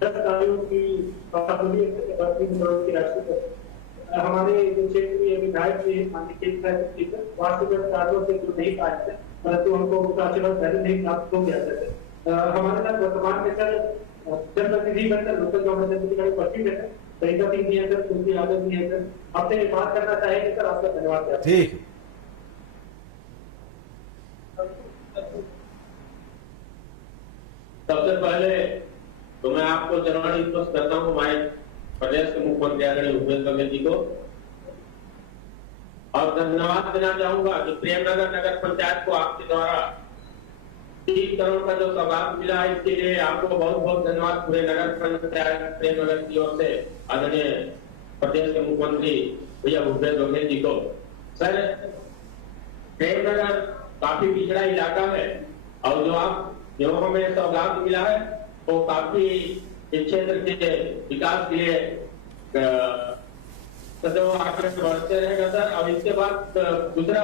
10 कार्यों की राशि हमारे जो क्षेत्रीय विधायक थे वास्तविक कार्यों से जो नहीं पाए थे, परंतु हमको उनका आशीर्वाद पहले नहीं प्राप्त हो गया था। हमारे साथ वर्तमान में सर जनप्रतिनिधि बनकर लोकल गवर्नमेंट पश्चिम है सर, तरीका भी है सर, उनकी आदत भी है सर। आपसे बात करना चाहेंगे सर, आपका धन्यवाद। ठीक। सबसे पहले तो मैं आपको चरण रिक्वेस्ट करता हूँ हमारे प्रदेश के मुख्यमंत्री आदरणीय भूपेश बघेल जी को, और धन्यवाद देना चाहूंगा कि प्रेमनगर नगर पंचायत को आपके द्वारा 3 करोड़ का जो सौगात मिला है, इसके लिए आपको बहुत बहुत धन्यवाद पूरे नगर पंचायत प्रेमनगर की ओर से आदरणीय प्रदेश के मुख्यमंत्री भैया भूपेश बघेल जी को। सर, प्रेमनगर काफी पिछड़ा इलाका है और जो हमें सौगात मिला है वो काफी इस क्षेत्र के विकास के लिए आगे बढ़ते रहेगा सर। और इसके बाद दूसरा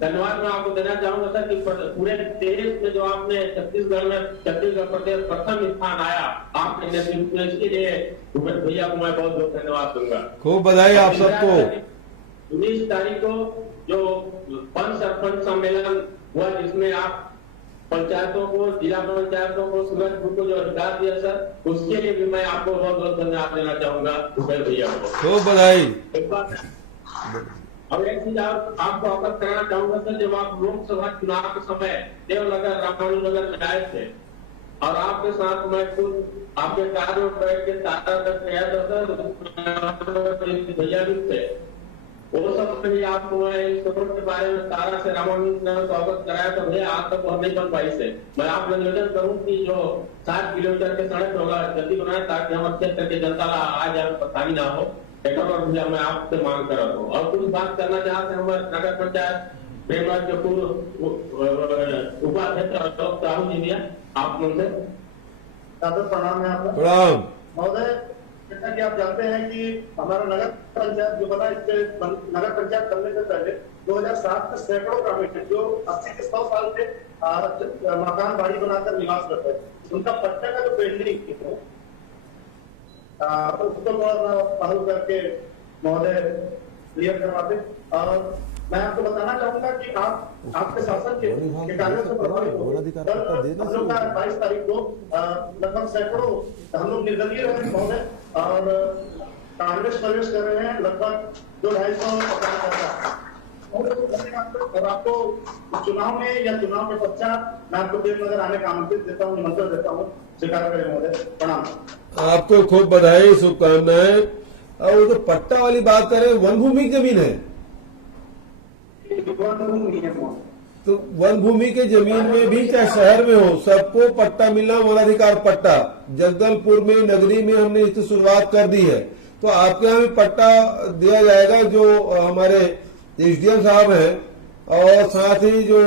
धन्यवाद मैं आपको देना चाहूंगा सर कि पूरे देश में जो आपने छत्तीसगढ़ प्रदेश प्रथम स्थान आया, आपने नेतृत्व, इसके लिए भूपेश भैया को मैं बहुत बहुत धन्यवाद दूंगा। खूब बधाई आप सबको। 19 तारीख को जो पंच सरपंच सम्मेलन हुआ, जिसमें आप पंचायतों को, जिला पंचायतों को, सूरजपुर को जो अधिकार दिया सर, उसके लिए भी मैं आपको बहुत बहुत धन्यवाद देना चाहूंगा भूपेश भैया को। खूब बधाई। एक बात और एक चीज आपको अवगत कराना चाहूंगा सर, जब आप लोकसभा चुनाव के समय देवनगर रामानुनगर में आए थे और आपके साथ मैं खुद आपके कार्य में बैठ के तारा तक गया था सर, भैया भी थे, वो सब भी आपको मैं इस रोड के बारे में तारा से रामानुजन को अवगत कराया था। भैया आज तक और नहीं बन पाई से मैं आपको निवेदन करूं कि जो 7 किलोमीटर के सड़क होगा जल्दी बनाए, ताकि हमारे क्षेत्र के जनता आ जाए परेशानी ना हो। और भैया मैं आपसे मांग कर रहा हूँ और कुछ बात करना चाहते हैं हमारे नगर पंचायत प्रेमनगर के पूर्व उपाध्यक्ष अशोक साहू जी भैया, आप उनसे प्रणाम है आपका। प्रणाम महोदय, जैसा कि आप जानते हैं कि हमारा नगर पंचायत जो बना, इसके नगर पंचायत बनने से पहले 2007 में सैकड़ों ग्रामीण जो 80 से 100 साल से मकान बाड़ी बनाकर निवास करते हैं, उनका पट्टा का जो पेंडिंग है उसको पहल करके महोदय क्लियर करवाते। और मैं आपको बताना चाहूंगा कि आप आपके शासन के कार्यों से प्रभावित हो। हम लोग का 22 तारीख को लगभग सैकड़ों हम लोग निर्दलीय रहे महोदय और कांग्रेस प्रवेश कर रहे हैं लगभग 200-250 और आपको चुनाव में या चुनाव के पश्चात मैं आपको देवनगर आने का आमंत्रित देता हूँ, निमंत्रण देता हूँ, स्वीकार करें महोदय। प्रणाम। आपको खूब बधाई, शुभकामनाएं। और वो जो पट्टा वाली बात करें, वन भूमि की जमीन है तो वन भूमि के जमीन में भी चाहे शहर में हो सबको पट्टा मिलना, वनाधिकार पट्टा। जगदलपुर में नगरी में हमने इसकी शुरुआत कर दी है, तो आपके यहाँ भी पट्टा दिया जाएगा। जो हमारे एसडीएम साहब हैं और साथ ही जो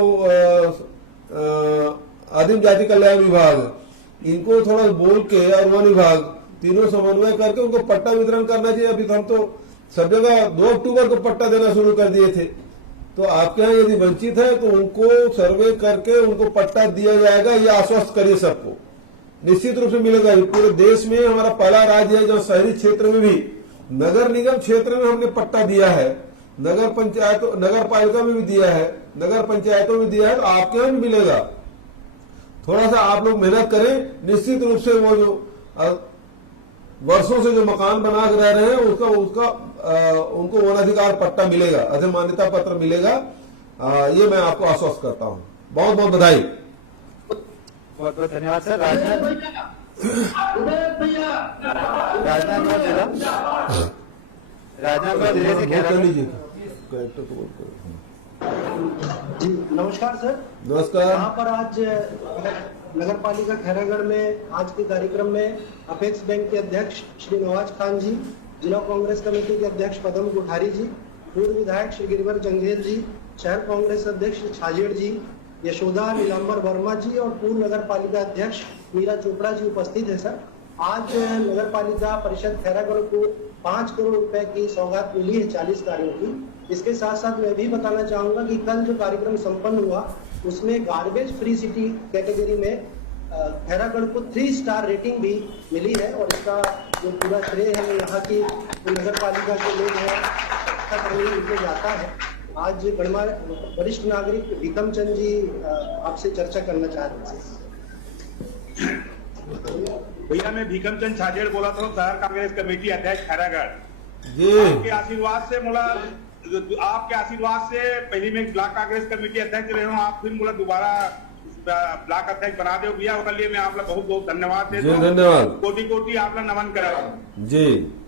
आदिम जाति कल्याण विभाग, इनको थोड़ा बोल के और वन विभाग तीनों समन्वय करके उनको पट्टा वितरण करना चाहिए। अभी तो हम तो सब जगह 2 अक्टूबर को पट्टा देना शुरू कर दिए थे, तो आपके यहाँ यदि वंचित है तो उनको सर्वे करके उनको पट्टा दिया जाएगा। ये आश्वस्त करिए सबको, निश्चित रूप से मिलेगा। पूरे देश में हमारा पहला राज्य है जहाँ शहरी क्षेत्र में भी, नगर निगम क्षेत्र में हमने पट्टा दिया है, नगर पंचायतों, नगर पालिका में भी दिया है, नगर पंचायतों में दिया है, तो आपके यहाँ भी मिलेगा। थोड़ा सा आप लोग मेहनत करें, निश्चित रूप से वो जो वर्षों से जो मकान बना के रह रहे हैं उसका उनको वनाधिकार पट्टा मिलेगा, अधिमान्यता पत्र मिलेगा। ये मैं आपको आश्वस्त करता हूँ। बहुत बहुत बधाई। बहुत बहुत धन्यवाद सर। राजनाथ जिले से कह लीजिए। नमस्कार सर। नमस्कार। यहाँ पर आज नगर पालिका खैरागढ़ में आज के कार्यक्रम में अपेक्स बैंक के अध्यक्ष श्री नवाज खान जी, जिला कांग्रेस कमेटी के अध्यक्ष पदम कोठारी जी, पूर्व विधायक श्री गिरिवर जंगेल जी, शहर कांग्रेस अध्यक्ष छाजेड़ जी, यशोदा नीलांबर वर्मा जी और पूर्व नगर पालिका अध्यक्ष मीरा चोपड़ा जी उपस्थित है। सर, आज नगर पालिका परिषद खैरागढ़ को 5 करोड़ रुपए की सौगात मिली है 40 कार्यों की। इसके साथ साथ मैं भी बताना चाहूंगा कि कल जो कार्यक्रम संपन्न हुआ उसमें गार्बेज फ्री सिटी कैटेगरी में खैरागढ़ को 3 स्टार रेटिंग भी मिली है और इसका जो पूरा श्रेय है यहाँ की नगर पालिका के लोग हैं अच्छा करने उनको जाता है। आज गणमान्य वरिष्ठ नागरिक भीकम चंद जी आपसे चर्चा करना चाहते हैं। भैया मैं भीकम चंद छाजेड़ बोला था, शहर कांग्रेस कमेटी अध्यक्ष खैरागढ़। आपके आशीर्वाद से मोला, आपके आशीर्वाद से पहले मैं ब्लॉक कांग्रेस कमेटी अध्यक्ष रहे हूँ, आप फिर मोला दोबारा ब्लॉक अध्यक्ष बना दो भैया, उसके लिए मैं आप लोग बहुत बहुत धन्यवाद देता हूँ। धन्यवाद, कोटि कोटि आप लोग नमन करा जी।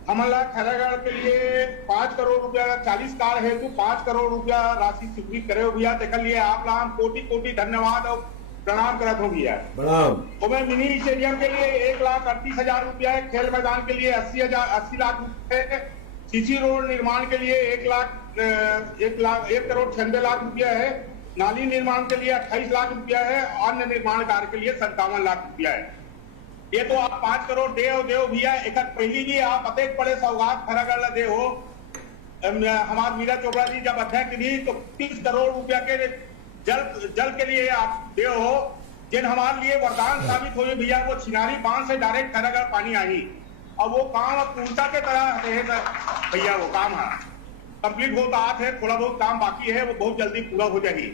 हमारा खैरागढ़ के लिए 5 करोड़ रुपया 40 कार हेतु 5 करोड़ रुपया राशि स्वीकृत करे हो भैया, देख लिए आप लोग कोटि कोटि धन्यवाद और प्रणाम करत हो भैया। प्रणाम। तो मैं मिनी स्टेडियम के लिए 1,38,000 रुपया है, खेल मैदान के लिए 80 लाख रुपए, सीसी रोड निर्माण के लिए 1 करोड़ 96 लाख रुपया है, नाली निर्माण के लिए 28 लाख रुपया है, अन्य निर्माण कार्य के लिए 57 लाख रुपया है। ये तो आप 5 करोड़ दे भैया। एक पहली भी आप अतेक बड़े सौगात खैरागढ़ दे हो। हमारे मीरा चोपड़ा जी जब अध्यक्ष थी तो 30 करोड़ रुपया के जल के लिए आप दे हो, जिन हमारे लिए वरदान साबित हुए भैया। वो छिनारी बांध से डायरेक्ट खैरागढ़ पानी आई और वो काम अब पूर्णता के तरह है भैया। वो काम है कंप्लीट होता है, थोड़ा बहुत काम बाकी है, वो बहुत जल्दी पूरा हो जाएगी।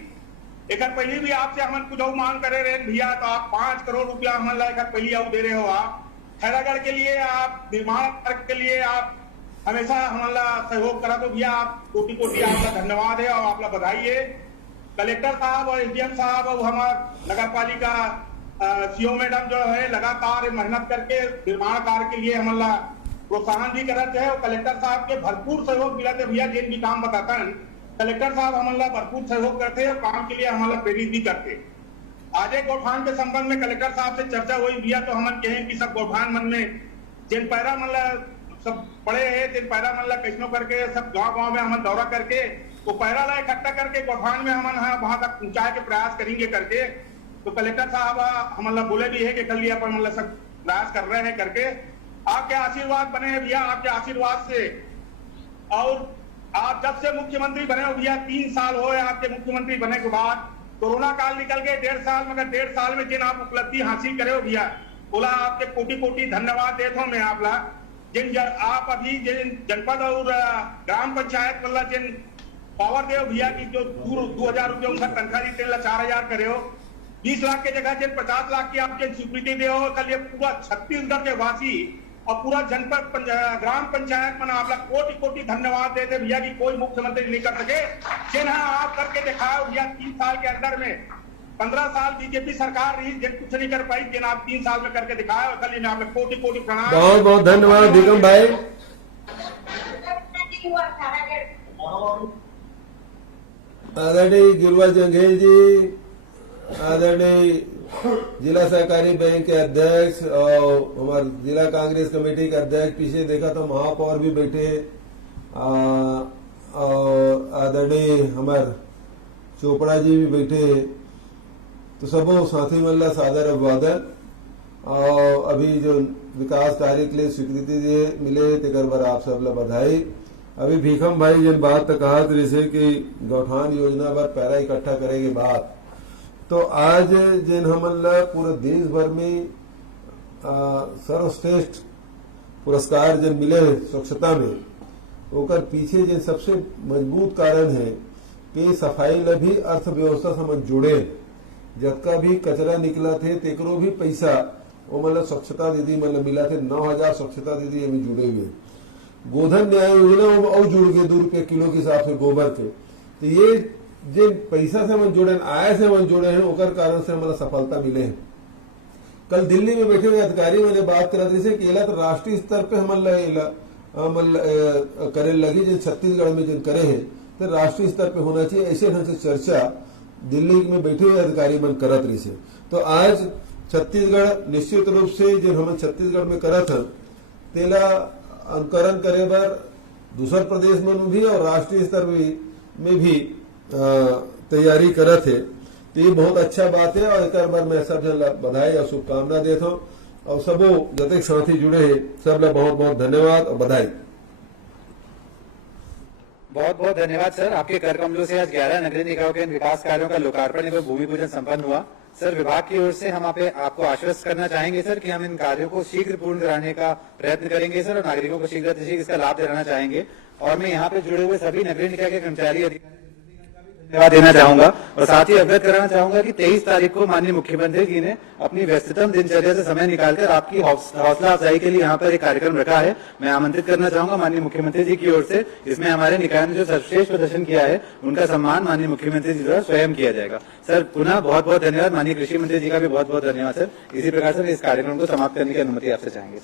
एक पहले भी आपसे हम कुछ मांग करे रहे भैया, तो आप 5 करोड़ रुपया हमारे एक पहले आप दे रहे हो। आप खैरागढ़ के लिए, आप निर्माण कार्य के लिए आप हमेशा हमारा सहयोग करा तो भैया आप कोटि कोटि आपका धन्यवाद है और आपका बधाई है। कलेक्टर साहब और एसडीएम साहब और हमारे नगर पालिका सीओ मैडम जो है लगातार मेहनत करके निर्माण कार्य के लिए हमारा प्रोत्साहन भी करते हैं और कलेक्टर साहब के भरपूर सहयोग मिलाते भैया। जिन भी काम बताता है कलेक्टर साहब हमारा भरपूर सहयोग करते हैं और काम के लिए हमारा प्रेरित भी करते। आज एक गौठान के संबंध में कलेक्टर साहब से चर्चा हुई भैया, तो हम कहें कि सब गौठान मन में जिन पैरा मतलब सब पड़े है, जिन पैरा मतलब कैसनो करके सब गांव में हम दौरा करके तो पैरा ला इकट्ठा करके गौठान में हम वहां तक पहुंचाए के प्रयास करेंगे करके। तो कलेक्टर साहब हमारा बोले भी है कि कल पर मतलब सब प्रयास कर रहे हैं करके। आपके आशीर्वाद बने हैं भैया, आपके आशीर्वाद से। और आप जब से मुख्यमंत्री बने हो भैया, 3 साल हो आपके मुख्यमंत्री बने के बाद, कोरोना काल निकल गए 1.5 साल, मगर 1.5 साल में जिन आप उपलब्धि हासिल करे हो भैया, बोला आपके कोटि कोटि धन्यवाद देता हूँ मैं आप ला। जिन आप अभी जिन जनपद और ग्राम पंचायत मतलब जिन पावर दे भैया की जो 2000 रुपये उनका तनख्वाह दी 3,04,000 करे हो, 20 लाख के जगह जिन 50 लाख की आपके स्वीकृति दे हो। कल ये पूरा छत्तीसगढ़ के वासी और पूरा जनपद ग्राम पंचायत में आप कोटि कोटि धन्यवाद देते भैया की कोई मुख्यमंत्री नहीं कर सके। जिन्हें आप करके दिखाओ भैया 3 साल के अंदर में, 15 साल बीजेपी सरकार रही जिन कुछ नहीं कर पाई, जिन आप 3 साल में करके दिखाओ। कल इन्हें आपने कोटि कोटि प्रणाम। बहुत बहुत धन्यवाद निगम भाई। आदरणीय गिरिराज जंघेल जी, आदरणीय जिला सहकारी बैंक के अध्यक्ष और हमारे जिला कांग्रेस कमेटी के अध्यक्ष, पीछे देखा तो महापौर भी बैठे, और आदरणीय हमारे चोपड़ा जी भी बैठे, तो सबों साथी मल्ला सादर अभिवादन। और अभी जो विकास कार्य के लिए स्वीकृति दिए मिले तेकर बार आप सब ला बधाई। अभी भीखम भाई जिन बात कहा जैसे कि गौठान योजना पर पैरा इकट्ठा करे के बाद, तो आज जिन हमन पूरे देश भर में सर्वश्रेष्ठ पुरस्कार जिन मिले स्वच्छता में, ओकर पीछे जिन सबसे मजबूत कारण है कि सफाई ला भी अर्थव्यवस्था समझ जुड़े। जतका भी कचरा निकला थे तेकरो भी पैसा वो मतलब स्वच्छता दीदी मतलब मिला थे। 9,000 स्वच्छता दीदी अभी जुड़े हुए। गोधन न्याय योजना और जुड़ गए 2 रुपये किलो के हिसाब से गोबर के। तो ये जिन पैसा से मन जुड़े, आय से मन जुड़े हैं, ओकर कारण से हमारा सफलता मिले हैं। कल दिल्ली में बैठे हुए अधिकारी मैंने बात करा जैसे कि तो राष्ट्रीय स्तर पे हम करे लगी जिन छत्तीसगढ़ में जिन करे है तो राष्ट्रीय स्तर पे होना चाहिए। ऐसे ढंग से चर्चा दिल्ली में बैठे हुए अधिकारी मन करत रही से। तो आज छत्तीसगढ़ निश्चित रूप से जिन हम छत्तीसगढ़ में करत हैं तेला अनुकरण करे बर दूसर प्रदेश में भी और राष्ट्रीय स्तर में भी तैयारी करत है। तो ये बहुत अच्छा बात है और एक बार मैं सब जन बधाई और शुभकामना देता हूँ। और सबो जतक साथी जुड़े हैं सब ला बहुत बहुत धन्यवाद और बधाई। बहुत बहुत धन्यवाद सर। आपके कर कमलों से आज 11 नगरीय निकायों के विकास कार्यों का लोकार्पण एवं भूमि पूजन संपन्न हुआ। सर विभाग की ओर से हम आपको आश्वस्त करना चाहेंगे सर कि हम इन कार्यों को शीघ्र पूर्ण कराने का प्रयत्न करेंगे सर और नागरिकों को शीघ्र से शीघ्र इसका लाभ दिलाना चाहेंगे। और मैं यहाँ पे जुड़े हुए सभी नगरीय निकाय के कर्मचारी अधिकारी धन्यवाद देना चाहूंगा और साथ ही अवगत कराना चाहूंगा कि 23 तारीख को माननीय मुख्यमंत्री जी ने अपनी व्यस्ततम दिनचर्या से समय निकालकर आपकी हौसला अफजाई के लिए यहाँ पर एक कार्यक्रम रखा है। मैं आमंत्रित करना चाहूंगा माननीय मुख्यमंत्री जी की ओर से, इसमें हमारे निकाय ने जो सर्वश्रेष्ठ प्रदर्शन किया है उनका सम्मान माननीय मुख्यमंत्री जी द्वारा स्वयं किया जाएगा। सर पुनः बहुत बहुत धन्यवाद। माननीय कृषि मंत्री जी का भी बहुत बहुत धन्यवाद सर। इसी प्रकार से इस कार्यक्रम को समाप्त करने की अनुमति आपसे चाहेंगे।